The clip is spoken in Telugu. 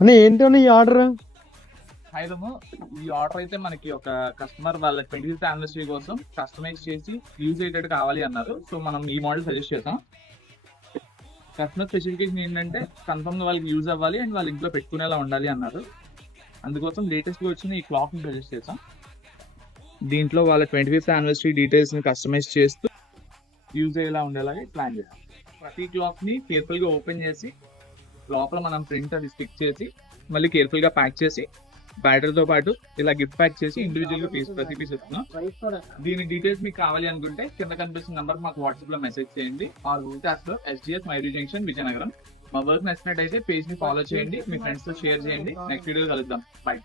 అన్న ఏంటన్నా ఈ ఆర్డర్? హైదము ఈ ఆర్డర్ అయితే మనకి ఒక కస్టమర్ వాళ్ళ 25th యానివర్సరీ కోసం కస్టమైజ్ చేసి యూజ్ అయ్యేటట్టు కావాలి అన్నారు. సో మనం ఈ మోడల్ సజెస్ట్ చేసాం. కస్టమర్ స్పెసిఫికేషన్ ఏంటంటే కన్ఫర్మ్ గా వాళ్ళకి యూజ్ అవ్వాలి అండ్ వాళ్ళ ఇంట్లో పెట్టుకునేలా ఉండాలి అన్నారు. అందుకోసం లేటెస్ట్ గా వచ్చిన ఈ క్లాక్ ని సజెస్ట్ చేసాం. దీంట్లో వాళ్ళ 25th యానివర్సరీ డీటెయిల్స్ ని కస్టమైజ్ చేస్తూ యూజ్ అయ్యేలా ఉండేలాగా ప్లాన్ చేసాం. ప్రతి క్లాక్ ని కేర్ఫుల్ గా ఓపెన్ చేసి లోపల మనం ప్రింట్ అది స్టిక్ చేసి మళ్ళీ కేర్ఫుల్ గా ప్యాక్ చేసి బ్యాటరీతో పాటు ఇలా గిఫ్ట్ ప్యాక్ చేసి ఇండివిజువల్ గా ప్రతి పీస్ ఇస్తున్నాం. దీని డీటెయిల్స్ మీకు కావాలి అనుకుంటే కింద కనిపిస్తున్న నంబర్ మాకు వాట్సాప్ లో మెసేజ్ చేయండి. ఆర్ SGS మైరీ జంక్షన్ విజయనగరం. మా వర్క్ నచ్చినట్టయితే పేజ్ ని ఫాలో చేయండి, మీ ఫ్రెండ్స్ తో షేర్ చేయండి. నెక్స్ట్ వీడియో కలుద్దాం. బై.